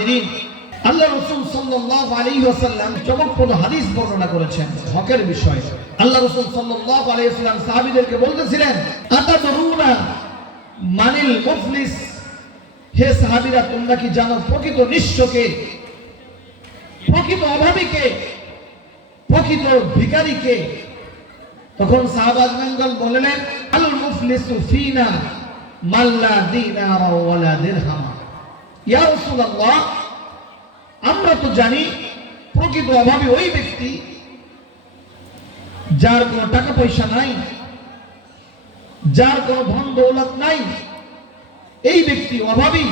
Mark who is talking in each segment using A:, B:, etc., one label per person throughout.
A: হাজিরিন, আল্লাহ রসুল সাল্লাল্লাহু আলাইহি ওয়াসাল্লাম চমকপ্রদ হাদিস বর্ণনা করেছেন হকের বিষয়ে। আল্লাহ রসুল আলাইহি ওয়াসাল্লাম সাহাবীদেরকে বলতেছিলেন মানিল মুফলিস? হে তোমরা কি জানো প্রকৃত নিঃস্বকে প্রকৃত অভাবীকে, প্রকৃত তখন সাহাবাজ বেঙ্গল বললেন আল মুফলিসু ফিনা মাল্লা দিনার ওয়ালা আমরা তো জানি প্রকৃত অভাবী ওই ব্যক্তি যার কোনো টাকা পয়সা নাই, যার কোনো ধন দৌলত নাই, এই ব্যক্তি অভাবী,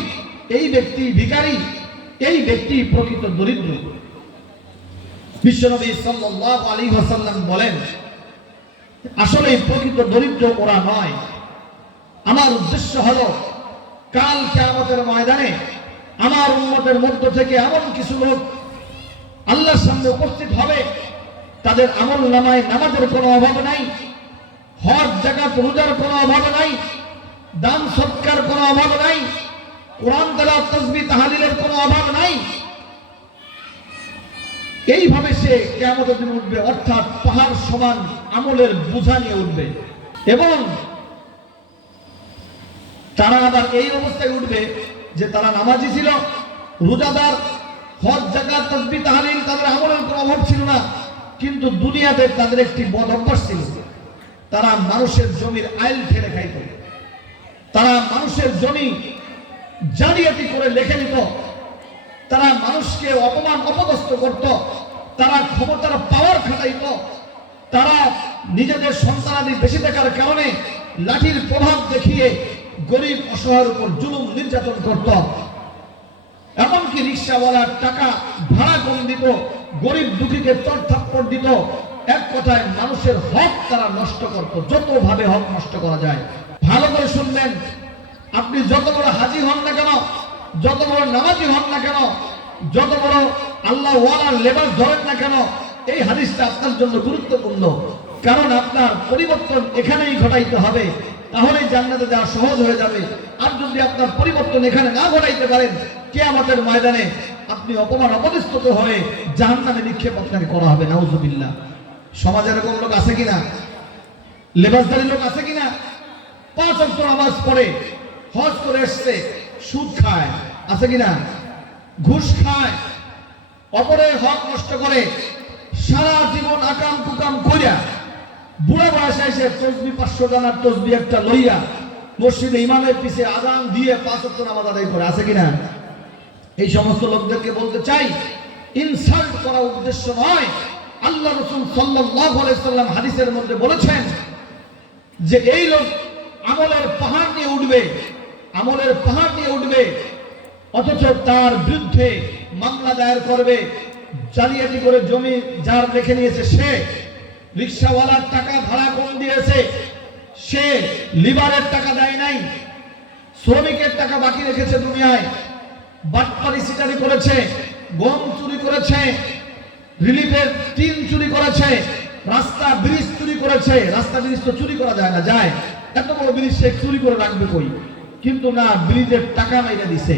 A: এই ব্যক্তি ভিখারি, এই ব্যক্তি প্রকৃত দরিদ্র। বিশ্বনবী সাল্লাল্লাহু আলাইহি ওয়াসাল্লাম বলেন, আসলে প্রকৃত দরিদ্র ওরা নয়। আমার উদ্দেশ্য হলো, কাল কিয়ামতের ময়দানে আমার উম্মতের মধ্য থেকে এমন কিছু লোক আল্লাহর সামনে উপস্থিত হবে, তাদের আমল নামায় নামাজের কোনো অভাব নাই, হজ জাকাত রোজার কোনো অভাব নাই, দান সৎকার কোনো অভাব নাই, কোরআন তেলাওয়াত, তাসবিহ, তাহলিলের কোনো অভাব নাই। এইভাবে সে কেমন দিন উঠবে, অর্থাৎ পাহাড় সমান আমলের বোঝা নিয়ে উঠবে। এবং তারা আবার এই অবস্থায় উঠবে যে তারা নামাজি ছিল, রোজাদার, হজ জাকাত তসবি তাহালিল তাদের আমলের কোনো অভাব ছিল না, কিন্তু দুনিয়াতে তাদের একটি বদ অভ্যাস ছিল। তারা মানুষের জমির আইল ঠেলে খাইত। তারা মানুষের জমি জালিয়াতি করে লেখে নিত। তারা মানুষকে অপমান, অপদস্থ করত। তারা ক্ষমতার পাওয়ার খাটাইত। তারা নিজেদের সন্তানাদি বেশি দেখার কারণে লাঠির প্রভাব দেখিয়ে গরিব অসহায়ের উপর জুলুম নির্যাতন করত। এমনকি রিক্সাওয়ালার টাকা ভাড়া কম দিত, গরিব দুঃখীকে চট থাপ্পড় দিত। এক কথায় মানুষের হক তারা নষ্ট করত, যতভাবে হক নষ্ট করা যায়। ভালো করে শুনবেন, আপনি যত বড় হাজি হন না কেন, যত বড় নামাজি হন না কেন, যত বড় আল্লাহ ওয়ালার লেবাস ধরেন না কেন, এই হাদিসটা আপনার জন্য গুরুত্বপূর্ণ। কারণ আপনার পরিবর্তন এখানেই ঘটাইতে হবে। তাহলেই জান্নাতে যাওয়া সহজ হয়ে যাবে। আর যদি আপনার পরিবর্তন এখানে না ঘটাইতে পারেন কে আমাদের ময়দানে আপনি অপমান, অপদিস্থত হয়ে জাহান নামে নিক্ষেপ আপনাকে করা হবে, নাউজুবিল্লাহ। সমাজে এরকম লোক আছে কিনা? লেবাসদারি লোক আছে কিনা? পাঁচ অক্ট নামাজ পড়ে, হজ করে এসছে, সুদ খায়, আছে কিনা? ঘুষ খায়, অপরের হক নষ্ট করে সারা জীবন আকাম কুকাম কইরা বুড়া বয়সে এসে তসবি পাঁচশো তসবি একটা লইয়া মসজিদে ইমামের আজান দিয়ে পাঁচ অক্ট নামাজ আদায় করে, আছে কিনা? এই সমস্ত লোকদেরকে বলতে চাই ইনসাল্ট করা উদ্দেশ্য নয়। আল্লাহ রসুল সাল্লাম হাদিসের মধ্যে বলেছেন যে এই লোক আমলের পাহাড় নিয়ে উঠবে, আমলের পাহাড় নিয়ে উঠবে, অথচ তার বিরুদ্ধে মামলা দায়ের করবে, জালিয়াতি করে জমি যার রেখে নিয়েছে সে। রিক্সাওয়ালার টাকা ভাড়া কম দিয়েছে। সে লিভারের টাকা দেয় নাই। শ্রমিকের টাকা বাকি রেখেছে দুনিয়ায়। বাটপারি সিটারি করেছে, গম চুরি করেছে, রিলিফের টিন চুরি করেছে, রাস্তা ব্রিজ চুরি করেছে। রাস্তা ব্রিজ তো চুরি করা যায় না, যায়। এত বড় ব্রিজ সে চুরি করে রাখবে কই? কিন্তু না, ব্রিজের টাকা মাইরা দিছে।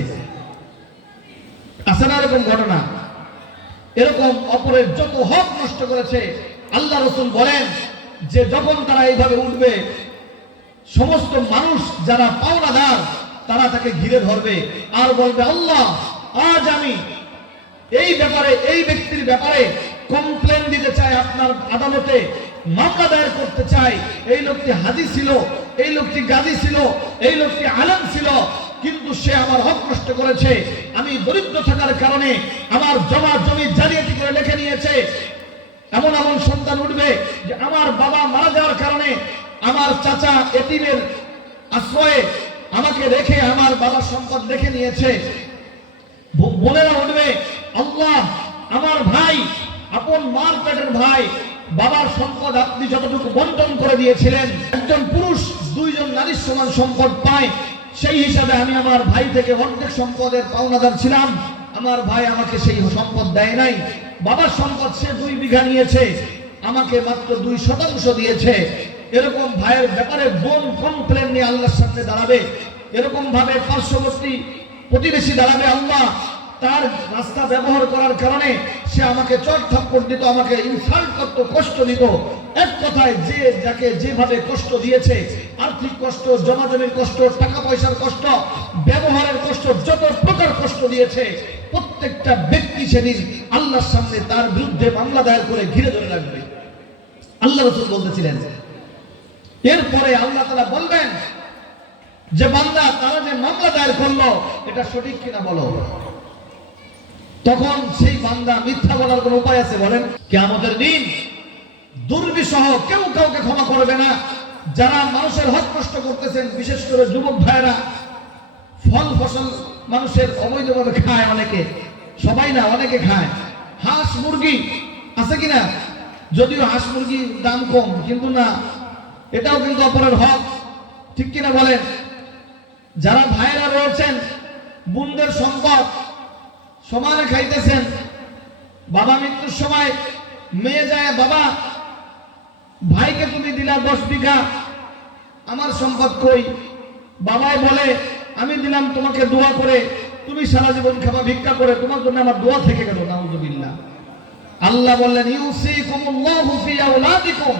A: আছে না এরকম ঘটনা? এরকম অপরের যত হক নষ্ট করেছে আল্লাহ রসুল বলেন যে যখন তারা এইভাবে উঠবে, সমস্ত মানুষ যারা পাওনাদার, তারা তাকে ঘিরে ধরবে আর বলবে, আল্লাহ, আজ আমি এই ব্যাপারে, এই ব্যক্তির ব্যাপারে কমপ্লেন দিতে চাই, আপনার আদালতে মামলা দায়ের করতে চাই। এই লোকটি হাজি ছিল, এই লোকটি গাজী ছিল, এই লোকটি আলম ছিল, কিন্তু সে আমার হক নষ্ট করেছে। আমি দরিদ্র থাকার কারণে আমার জমা জমি জালিয়াতি করে লিখে নিয়েছে। এমন এমন সন্তান উঠবে যে আমার বাবা মারা যাওয়ার কারণে আমার চাচা এটিমের আশ্রয়ে আমাকে রেখে আমার বাবার সম্পদ রেখে নিয়েছে। বোনেরা উঠবে, আল্লাহ, আমার ভাই, আপন মার পেটের ভাই, বাবার সম্পদ আপনি যতটুকু বন্টন করে দিয়েছিলেন, একজন পুরুষ, দুইজন নারীর সমান সম্পদ পায়। সেই হিসাবে আমি আমার ভাই থেকে অর্ধেক সম্পদের পাওনাদার ছিলাম। আমার ভাই আমাকে সেই সম্পদ দেয় নাই। বাবার সম্পদ সে দুই বিঘা নিয়েছে, আমাকে মাত্র দুই শতাংশ দিয়েছে। এরকম ভাইয়ের ব্যাপারে বোন কমপ্লেন নিয়ে আল্লাহর সামনে দাঁড়াবে। এরকম ভাবে পার্শ্ববর্তী প্রতিবেশী দাঁড়াবে আল্লাহ। তার রাস্তা ব্যবহার করার কারণে সে আমাকে চট থাপ্পড় দিত, আমাকে ইনসাল্ট করত, কষ্ট দিত। এক কথায় যে যাকে যেভাবে কষ্ট দিয়েছে, আর্থিক কষ্ট, জমাজমির কষ্ট, টাকা পয়সার কষ্ট, ব্যবহারের কষ্ট, যত প্রকার কষ্ট দিয়েছে প্রত্যেকটা ব্যক্তি সেদিন আল্লাহর সামনে তার বিরুদ্ধে মামলা দায়ের করে ঘিরে ধরে রাখবে। আল্লাহ রসুল বলতেছিলেন, এরপরে আল্লাহ তারা বলবেন যে, বান্দা, তারা যে মামলা দায়ের করল, এটা সঠিক কিনা বলো? তখন সেই বান্দা মিথ্যা বলার কোন উপায় আছে বলেন? কে আমাদের দিন দুর্বিসহ কেউ কাউকে ক্ষমা করবে না। যারা মানুষের হক করতেছেন, বিশেষ করে যুবক ভাইরা ফল ফসল মানুষের অবৈধভাবে খায় অনেকে। সবাই না, অনেকে খায়। হাঁস মুরগি আছে কিনা? যদিও হাঁস মুরগির দাম কম, কিন্তু না, এটাও কিন্তু অপরের হক। ঠিক কিনা বলেন? যারা ভাইরা রয়েছেন, বোনদের সম্পদ সমানে খাইতেছেন। বাবা মৃত্যুর সময় মেয়ে যায়, বাবা, ভাইকে তুমি দিলা দশ বিঘা, আমার সম্পদ কই? বাবাই বলে আমি দিলাম তোমাকে দোয়া করে, তুমি সারা জীবন খাবা ভিক্ষা করে, তোমার জন্য আমার দোয়া থেকে গেল, নাউজুবিল্লাহ। আল্লাহ বললেন, ইউসিকুমুল্লাহু ফি আওলাদিকুম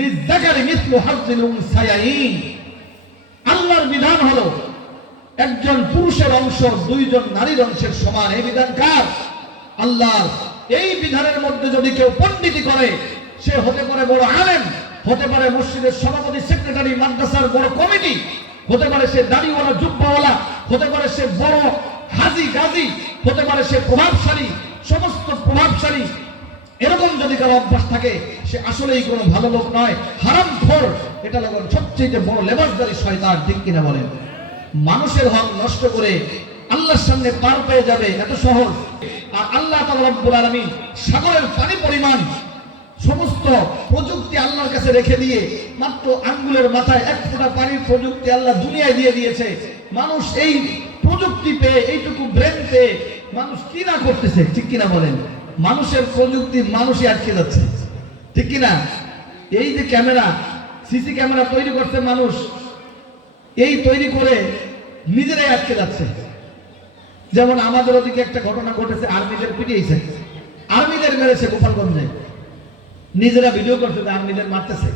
A: লিযাকারি মিসলু হাজ্জিল উনসায়াইন। আল্লাহর বিধান হলো, একজন পুরুষের অংশ, দুইজন নারীর অংশের সমান। এই বিধান কার? আল্লাহর। এই বিধানের মধ্যে যদি কেউ পণ্ডিতি করে, সে হতে পারে বড় আলেম, হতে পারে মসজিদের সভাপতি, সেক্রেটারি, মাদ্রাসার বড় কমিটি হতে পারে সে দাড়িওয়ালা জুব্বাওয়ালা, হতে পারে সে বড় হাজি গাজী, হতে পারে সে প্রভাবশালী, সমস্ত প্রভাবশালী। এরকম যদি কারও অভ্যাস থাকে, সে আসলেই কোনো ভালো লোক নয়। হারাম খোর, এটা লোক সবচেয়ে বড় লেবাসদারি শয়তান, ঠিক কিনা বলেন? মানুষের হক নষ্ট করে আল্লাহর সামনে পার পেয়ে যাবে, এত সহজ। আর আল্লাহ তাআলা রব্বুল আলামিন সাগরের পানি পরিমাণ সমস্ত প্রযুক্তি আল্লাহর কাছে রেখে দিয়ে মাত্র আঙ্গুলের মাথায় এক ফোঁটা পানির প্রযুক্তি আল্লাহ দুনিয়ায় দিয়ে দিয়েছে। মানুষ এই প্রযুক্তি পেয়ে, এইটুকু ব্রেন পেয়ে মানুষ কি না করতেছে, ঠিক কিনা বলেন? মানুষের প্রযুক্তি মানুষই আটকে যাচ্ছে, ঠিক কিনা? এই যে ক্যামেরা, সিসি ক্যামেরা তৈরি করছে মানুষ, এই তৈরি করে নিজেরাই আটকে যাচ্ছে। যেমন আমাদের ওদিকে একটা ঘটনা ঘটেছে, আর্মিদের পিটিয়েছে। আর্মিদের মেরেছে গোপালগঞ্জে। নিজেরা ভিডিও করছে যে আর্মিদের মারতেছে।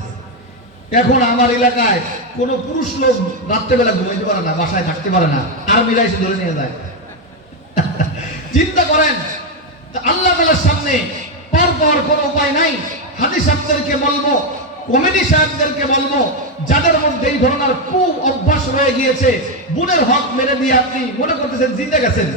A: এখন আমার এলাকায় কোনো পুরুষ লোক রাত্রেবেলা ঘুমাইতে পারে না, বাসায় থাকতে পারে না আর্মিরা এসে ধরে নিয়ে যায়। চিন্তা করেন আল্লাহ তাআলার সামনে পর পর কোনো উপায় নাই। হাদিস সাহেবদেরকে বলব কমিটি সাহেবদেরকে বলব, যাদের মধ্যে এই ধরনের খুব অভ্যাস রয়ে গিয়েছে, বুনের হক মেরে দিয়ে আপনি মনে করতেছেন জিতে গেছেন।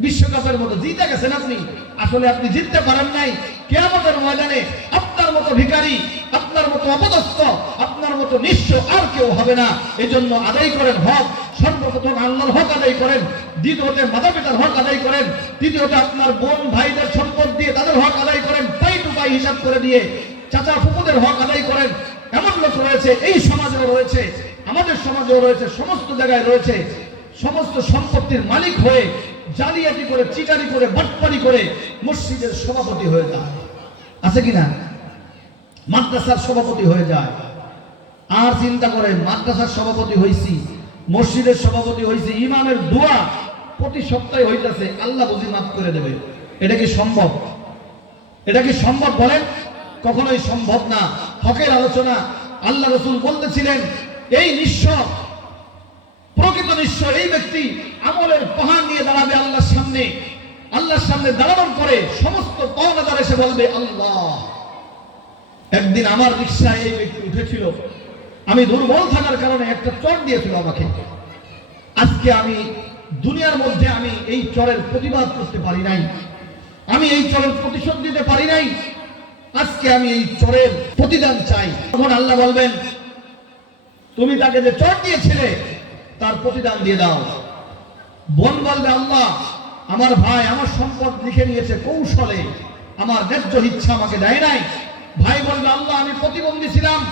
A: বিশ্বকাপের মতো জিতে গেছেন আপনি। আসলে আপনি জিততে পারেন নাই। কেয়ামতের ময়দানে আপনার মতো ভিখারি, আপনার মতো অপদস্থ, আপনার মতো নিঃস্ব আর কেউ হবে না। এজন্য আদায় করেন হক। সর্বপ্রথম আল্লাহর হক আদায় করেন। দ্বিতীয়তে মাতা পিতার হক আদায় করেন। তৃতীয়ত আপনার বোন ভাইদের সম্পদ দিয়ে তাদের হক আদায় করেন। পাই টু পাই হিসাব করে দিয়ে চাচা ফুপুদের হক আদায় করেন। এমন লোক রয়েছে, এই সমাজেও রয়েছে, আমাদের সমাজেও রয়েছে, সমস্ত জায়গায় রয়েছে। সমস্ত সম্পত্তির মালিক হয়ে জালিয়াতি করে, চিটারি করে, বাটপারি করে মসজিদের সভাপতি হয়ে যায়। আছে কিনা? মাদ্রাসার সভাপতি হয়ে যায়। আর চিন্তা করে মাদ্রাসার সভাপতি হইছি, মসজিদের সভাপতি হইছি, ইমামের দোয়া প্রতি সপ্তাহে হইতেছে, আল্লাহ বুঝি মাফ করে দেবে। এটা কি সম্ভব? এটা কি সম্ভব বলেন? কখনোই সম্ভব না। হকের আলোচনা, আল্লাহ রসুল বলতেছিলেন, এই নিঃস্ব, প্রকৃত নিঃস্ব এই ব্যক্তি আমলের পাহাড় নিয়ে দাঁড়াবে আল্লাহর সামনে। আল্লাহর সামনে দাঁড়ানোর পরে সমস্ত পাওনাদার এসে বলবে, আল্লাহ, একদিন আমার রিক্সায় এই ব্যক্তি উঠেছিল। আমি দুর্বল থাকার কারণে একটা চর দিয়েছিল আমাকে। আজকে আমি দুনিয়ার মধ্যে আমি এই চরের প্রতিবাদ করতে পারি নাই। আমি এই চরের প্রতিশোধ দিতে পারি নাই। আজকে আমি এই চরের প্রতিদান চাই। তখন আল্লাহ বলবেন, তুমি তাকে যে চর দিয়েছিলে, তার প্রতিদান দিয়ে দাও। বোন বলবে, আল্লাহ, আমার ভাই আমার সম্পদ লিখে নিয়েছে কৌশলে। আমার ন্যায্য ইচ্ছা আমাকে দেয় নাই। ভাই বলবে, আল্লাহ, আমি প্রতিবন্ধী ছিলাম।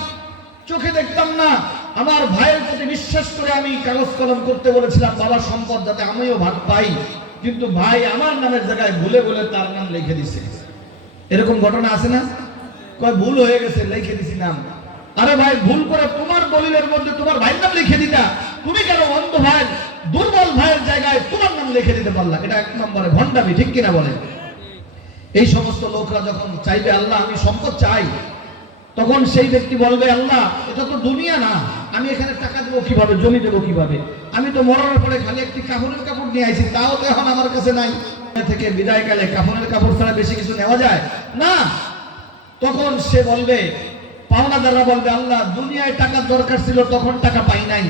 A: চোখে দেখতাম না। আমার ভাইয়ের প্রতি বিশ্বাস করে আমি কাগজ কলম করতে বলেছিলাম, বাবার সম্পদ যাতে আমিও ভাগ পাই। কিন্তু ভাই আমার নামের জায়গায় ভুলে ভুলে তার নাম লিখে দিছে। এরকম ঘটনা আছে না? কয়, ভুল হয়ে গেছে, লিখে দিছি নাম। আরে ভাই, ভুল করে তোমার দলিলের মধ্যে তোমার ভাইয়ের নাম লিখে দিতা তুমি কেন অন্ধ ভাই দুর্বল ভাইয়ের জায়গায় তোমার নাম লিখে দিতে পারলা এটা এক নম্বরে। ভণ্ডামি, ঠিক কিনা বলেন এই সমস্ত লোকরা যখন চাইবে, আল্লাহ, আমি সম্পদ চাই। তখন সেই ব্যক্তি বলবে, আল্লাহ, এটা তো দুনিয়া না, আমি এখানে টাকা দেবো কীভাবে, জমি দেবো কীভাবে? আমি তো মরণের পরে খালি একটি কাপড়ের কাপড় নিয়ে আইছি, তাও তো এখন আমার কাছে নাই। থেকে বিদায়কালে কাপড়ের কাপড় ছাড়া বেশি কিছু নেওয়া যায়? না। তখন সে বলবে, পাওনাদাররা বলবে, আল্লাহ, দুনিয়ায় টাকার দরকার ছিল, তখন টাকা পাই নাই।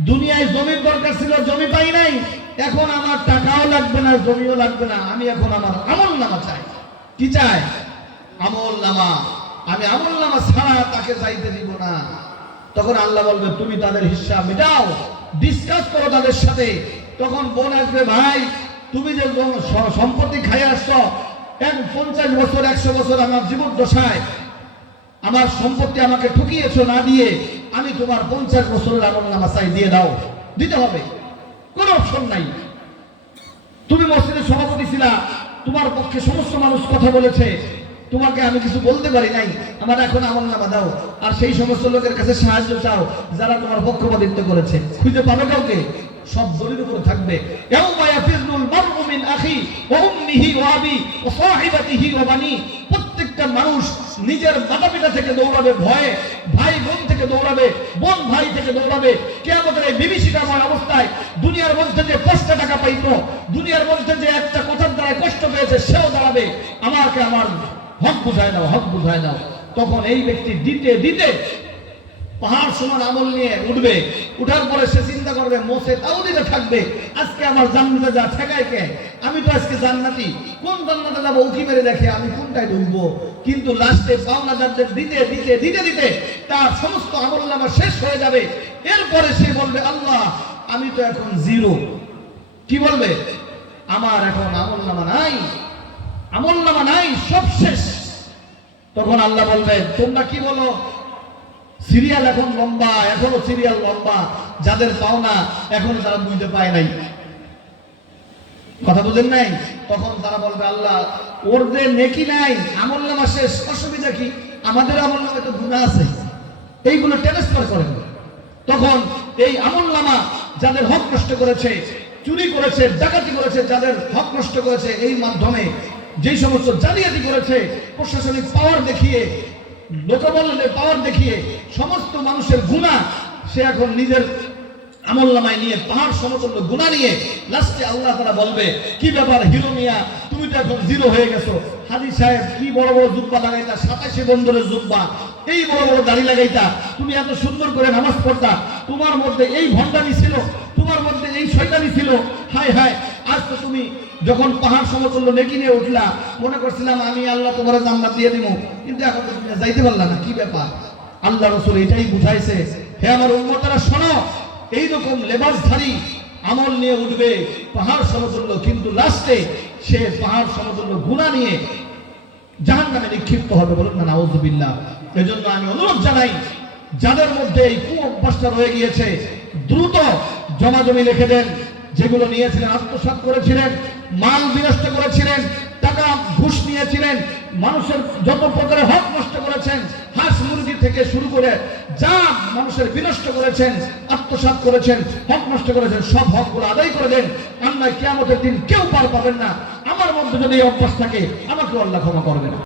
A: দুনিয়ায় জমির দরকার ছিল, জমি পাই নাই। এখন আমার টাকাও লাগবে না, জমিও লাগবে না, আমি এখন আমার আমল নামা চাই। কি চাই? আমল নামা। আমি আমল নামা ছাড়া তাকে চাইতে দিব না। তখন আল্লাহ বলবে, তুমি তাদের হিসাব মেটাও ডিসকাস করো তাদের সাথে। তখন বোন আসবে, ভাই, তুমি যে সম্পত্তি খাই আসছো, এক পঞ্চাশ বছর, একশো বছর আমার জীবন দশায়, আমার সম্পত্তি আমাকে ঠকিয়েছো না দিয়ে, আমি তোমার পঞ্চাশ বছরের আমল নামা চাই, দিয়ে দাও। দিতে হবে। কোনো অপশন নাই। তুমি মসজিদের সভাপতি ছিলা, তোমার পক্ষে সমস্ত মানুষ কথা বলেছে। তোমাকে আমি কিছু বলতে পারি নাই। আমার এখন আমল নামা দাও। আর সেই সমস্ত লোকের কাছে সাহায্য চাও, যারা তোমার পক্ষপাতিত্ব করেছে। খুঁজে পাবে কাউকে? সব দলিল উপর থাকবে। প্রত্যেকটা মানুষ নিজের মাতা পিতা থেকে দৌড়াবে ভয়ে। ভাই বোন থেকে দৌড়াবে, বোন ভাই থেকে দৌড়াবে। কেয়ামতের এই বিভীষিকাময় অবস্থায় দুনিয়ার মধ্যে যে পাঁচটা টাকা পাইতো দুনিয়ার মধ্যে যে একটা কথার দ্বারা কষ্ট পেয়েছে, সেও দাঁড়াবে। আমাকে আমার হক বুঝায় দাও হক বুঝায় দাও তখন এই ব্যক্তি দিতে দিতে পাহাড় সমান আমল নিয়ে উঠবে। উঠার পরে সে চিন্তা করবে, মোসে তাও দিতে থাকবে। আজকে আমার জান্নাতে যা ঠেকায় কে? আমি তো আজকে জান্নাতি। কোন জান্নাতে যাব উকি মেরে দেখে আমি কোনটায় ঢুকবো কিন্তু লাস্টে পাওনাদারদের দিতে দিতে দিতে দিতে তার সমস্ত আমল নামা শেষ হয়ে যাবে। এরপরে সে বলবে, আল্লাহ, আমি তো এখন জিরো কি বলবে? আমার এখন আমল নামা নাই। আমল নামা নাই, সব শেষ। তখন আল্লাহ বলবেন তোমরা কি বলো? সিরিয়াল এখন লম্বা, এখনও সিরিয়াল লম্বা। যাদের পাওনা এখনও তারা বুঝতে পায় নাই। কথা বুঝেন নাই? তখন তারা বলবে, আল্লাহ, ওর যে নেকি নাই, আমল নামা শেষ, অসুবিধা কি? আমাদের আমল নামে তো গুণা আছে। এইগুলো ট্রান্সফার করেন তখন এই আমল নামা যাদের হক নষ্ট করেছে, চুরি করেছে, ডাকাতি করেছে, যাদের হক নষ্ট করেছে, এই মাধ্যমে যেই সমস্ত জালিয়াতি করেছে, প্রশাসনিক পাওয়ার দেখিয়ে, লোকবলের পাওয়ার দেখিয়ে, সমস্ত মানুষের গুণা সে এখন নিজের আমল নামায় নিয়ে, পাহাড় সমতুল্য গুণা নিয়ে লাস্টে আল্লাহ তারা বলবে, কি ব্যাপার হিরো মিয়া, তুমি তো এখন জিরো হয়ে গেছো। হাজি সাহেব, কি বড় বড় জুব্বা লাগাইতা, সাতাশে বন্দরের জুব্বা। এই বড় বড় দাড়ি লাগাইতা, তুমি এত সুন্দর করে নামাজ পড়তা, তোমার মধ্যে এই ভণ্ডামি ছিল, তোমার মধ্যে এই শয়তানি ছিল। হায় হায়, আজ তো তুমি যখন পাহাড় সমতুল্য নেকি নিয়ে উঠলা, মনে করছিলাম আমি আল্লাহ তোমার জান্নাত দিয়ে দিব কিন্তু এখন তুমি যাইতে পারলা না, কি ব্যাপার? আল্লাহ রসুল এটাই বুঝাইছে, হে আমার উন্মতারা শোনো, এইরকম লেবাসধারী আমল নিয়ে উঠবে পাহাড় সমতুল্য কিন্তু লাস্টে সে পাহাড় সমতুল্য গুণা নিয়ে জাহান নামে নিক্ষিপ্ত হবে বলুন না, নাউজুবিল্লাহ। এজন্য আমি অনুরোধ জানাই, যাদের মধ্যে এই কু অভ্যাসটা রয়ে গিয়েছে, দ্রুত জমা জমি রেখে দেন, যেগুলো নিয়েছিলেন, আত্মসাৎ করেছিলেন, মাল বিনষ্ট করেছিলেন, টাকা ঘুষ নিয়েছিলেন, মানুষের যত প্রকারের হক নষ্ট করেছেন, হাঁস মুরগি থেকে শুরু করে যা মানুষের বিনষ্ট করেছেন, আত্মসাৎ করেছেন, হক নষ্ট করেছেন, সব হকগুলো আদায় করে দেন। আল্লাহ কিয়ামতের দিন কেউ পার পাবেন না। আমার মধ্যে যদি অভ্যাস থাকে আমাকে আল্লাহ ক্ষমা করবেন।